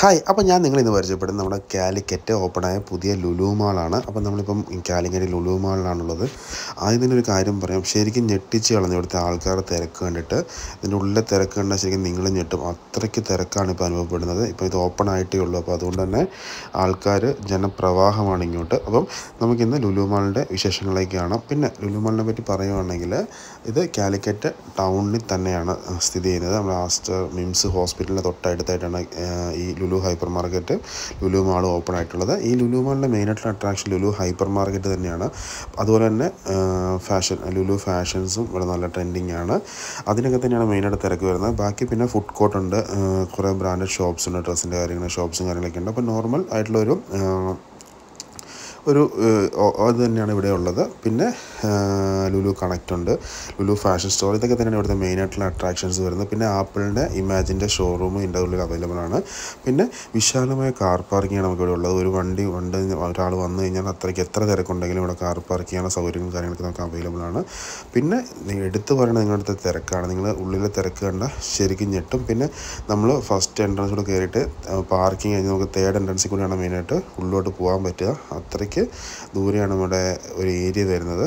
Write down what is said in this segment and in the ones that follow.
Hi. അപ്പോൾ ഞാൻ നിങ്ങളിന്ന് പരിചയപ്പെടുന്നത് നമ്മുടെ കാലിക്കറ്റ് ഓപ്പണായ പുതിയ ലുലു മാളാണ്. അപ്പോൾ നമ്മളിപ്പം കാലിക്കറ്റ് ലുലു മാളിലാണുള്ളത്. ആദ്യം തന്നെ ഒരു കാര്യം പറയാം, ശരിക്കും ഞെട്ടിച്ച് കളഞ്ഞു ഇവിടുത്തെ ആൾക്കാരുടെ തിരക്ക് കണ്ടിട്ട്. ഇതിൻ്റെ ഉള്ളിലെ തിരക്ക് കണ്ടാൽ ശരിക്കും നിങ്ങളും ഞെട്ടും. അത്രയ്ക്ക് തിരക്കാണ് ഇപ്പോൾ അനുഭവപ്പെടുന്നത്. ഇപ്പോൾ ഇത് ഓപ്പൺ ആയിട്ടേ ഉള്ളൂ. അപ്പോൾ അതുകൊണ്ട് തന്നെ ആൾക്കാർ ജനപ്രവാഹമാണ് ഇങ്ങോട്ട്. അപ്പം നമുക്കിന്ന് ലുലു മാളിൻ്റെ വിശേഷങ്ങളിലേക്ക് കാണാം. പിന്നെ ലുലു മാളിനെ പറ്റി പറയുകയാണെങ്കിൽ ഇത് കാലിക്കറ്റ് ടൗണിൽ തന്നെയാണ് സ്ഥിതി ചെയ്യുന്നത്. നമ്മൾ ആസ്റ്റർ മിംസ് ഹോസ്പിറ്റലിൻ്റെ തൊട്ടടുത്തായിട്ടാണ് ഈ Lulu hyper market Lulu mall open ആയിട്ടുള്ളത്. ഈ ലുലു മാളിൻ്റെ മെയിനായിട്ടുള്ള അട്രാക്ഷൻ ലുലു ഹൈപ്പർ മാർക്കറ്റ് തന്നെയാണ്. അതുപോലെ തന്നെ ലുലു ഫാഷൻസും ഇവിടെ നല്ല ട്രെൻഡിങ് ആണ്. അതിനൊക്കെ തന്നെയാണ് മെയിനായിട്ട് തിരക്ക് വരുന്നത്. ബാക്കി പിന്നെ ഫുഡ് കോർട്ടുണ്ട്, കുറേ ബ്രാൻഡഡ് ഷോപ്സ് ഉണ്ട്, ഡ്രസ്സിൻ്റെ കാര്യങ്ങൾ ഷോപ്സും കാര്യങ്ങളൊക്കെ ഉണ്ട്. അപ്പോൾ നോർമൽ ആയിട്ടുള്ളൊരു അത് തന്നെയാണ് ഇവിടെ ഉള്ളത്. പിന്നെ ലുലു കണക്റ്റ് ഉണ്ട്, ലുലു ഫാഷൻ സ്റ്റോർ, ഇതൊക്കെ തന്നെയാണ് ഇവിടുത്തെ മെയിനായിട്ടുള്ള അട്രാക്ഷൻസ് വരുന്നത്. പിന്നെ ആപ്പിളിൻ്റെ ഇമാജിൻ്റെ ഷോറൂമും ഇതിൻ്റെ ഉള്ളിൽ അവൈലബിൾ ആണ്. പിന്നെ വിശാലമായ കാർ പാർക്കിംഗ് ആണ് നമുക്കിവിടെ ഉള്ളത്. ഒരു വണ്ടി ഒരാൾ വന്നു കഴിഞ്ഞാൽ അത്രയ്ക്ക് എത്ര തിരക്കുണ്ടെങ്കിലും ഇവിടെ കാർ പാർക്ക് ചെയ്യാനുള്ള സൗകര്യങ്ങളും കാര്യങ്ങളൊക്കെ നമുക്ക് അവൈലബിൾ ആണ്. പിന്നെ എടുത്തു പറയുന്നത് നിങ്ങളുടെ തിരക്കാണ്. നിങ്ങൾ ഉള്ളിലെ തിരക്ക് കണ്ടാൽ ശരിക്കും ഞെട്ടും. പിന്നെ നമ്മൾ ഫസ്റ്റ് എൻട്രൻസിലൂടെ കയറിയിട്ട് പാർക്കിംഗ് കഴിഞ്ഞ് നമുക്ക് തേർഡ് എൻട്രൻസിൽ കൂടിയാണ് മെയിനായിട്ട് ഉള്ളിലോട്ട് പോകാൻ പറ്റുക. അത്രയ്ക്ക് ദൂരെയാണ് നമ്മുടെ ഒരു ഏരിയ വരുന്നത്.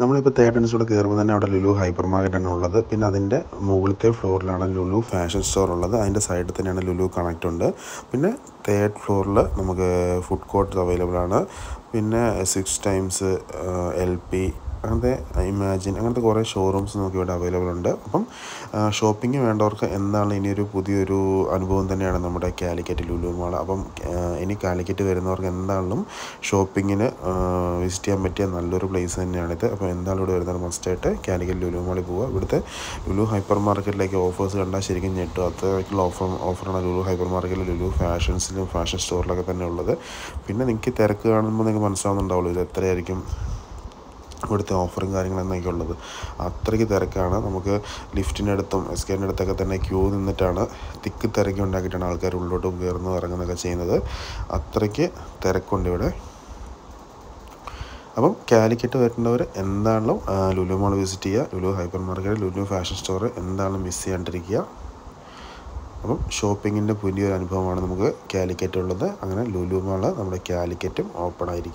നമ്മളിപ്പോൾ തേർഡ് എൻട്രൻസിലൂടെ കയറുമ്പോൾ തന്നെ അവിടെ ലുലു ഹൈപ്പർ മാർക്കറ്റാണ് ഉള്ളത്. പിന്നെ അതിൻ്റെ മുകളിലത്തെ ഫ്ലോറിലാണ് ലുലു ഫാഷൻ സ്റ്റോർ ഉള്ളത്. അതിൻ്റെ സൈഡിൽ തന്നെയാണ് ലുലു കണക്റ്റ് ഉണ്ട്. പിന്നെ തേർഡ് ഫ്ലോറിൽ നമുക്ക് ഫുഡ് കോർട്ട് അവൈലബിൾ ആണ്. പിന്നെ 6 ടൈംസ് LP അങ്ങനത്തെ ഇമാജിൻ അങ്ങനത്തെ കുറേ ഷോറൂംസ് നമുക്ക് ഇവിടെ അവൈലബിൾ ഉണ്ട്. അപ്പം ഷോപ്പിംഗ് വേണ്ടവർക്ക് എന്താണ് ഇനിയൊരു പുതിയൊരു അനുഭവം തന്നെയാണ് നമ്മുടെ കാലിക്കറ്റ് ലുലു മാൾ. അപ്പം ഇനി കാലിക്കറ്റ് വരുന്നവർക്ക് എന്താണെങ്കിലും ഷോപ്പിങ്ങിന് വിസിറ്റ് ചെയ്യാൻ പറ്റിയ നല്ലൊരു പ്ലേസ് തന്നെയാണിത്. അപ്പോൾ എന്തായാലും ഇവിടെ വരുന്നത് മസ്റ്റായിട്ട് കാലിക്കറ്റ് ലുലു മാളിൽ പോവുക. ഇവിടുത്തെ ലുലു ഹൈപ്പർ മാർക്കറ്റിലേക്ക് ഓഫേഴ്സ് കണ്ടാൽ ശരിക്കും ഞെട്ടും. അത്രയ്ക്കുള്ള ഓഫറാണ് ലുലു ഹൈപ്പർ മാർക്കറ്റിൽ ലുലു ഫാഷൻസിലും ഫാഷൻ സ്റ്റോറിലൊക്കെ തന്നെ ഉള്ളത്. പിന്നെ നിങ്ങൾക്ക് തിരക്ക് കാണുമ്പോൾ നിങ്ങൾക്ക് മനസ്സിലാവുന്നുണ്ടാവുള്ളൂ ഇത് എത്രയായിരിക്കും ഇവിടുത്തെ ഓഫറും കാര്യങ്ങളെന്നൊക്കെ ഉള്ളത്. അത്രയ്ക്ക് തിരക്കാണ്. നമുക്ക് ലിഫ്റ്റിനടുത്തും എസ്കേലിൻ്റെ അടുത്തൊക്കെ തന്നെ ക്യൂ നിന്നിട്ടാണ് തിക്ക് തിരക്കി ഉണ്ടാക്കിയിട്ടാണ് ആൾക്കാർ ഉള്ളിലോട്ടും കയറുന്നു ഇറങ്ങുന്നതൊക്കെ ചെയ്യുന്നത്. അത്രയ്ക്ക് തിരക്കുണ്ട് ഇവിടെ. അപ്പം കാലിക്കറ്റ് വരുന്നവർ എന്താണെങ്കിലും ലുലു മാൾ വിസിറ്റ് ചെയ്യുക. Lulu hyper market, Lulu fashion store എന്താണെങ്കിലും മിസ് ചെയ്യാണ്ടിരിക്കുക. അപ്പം ഷോപ്പിങ്ങിൻ്റെ പുതിയൊരു അനുഭവമാണ് നമുക്ക് കാലിക്കറ്റ് ഉള്ളത്. അങ്ങനെ ലുലു മാൾ നമ്മുടെ കാലിക്കറ്റും ഓപ്പൺ ആയിരിക്കും.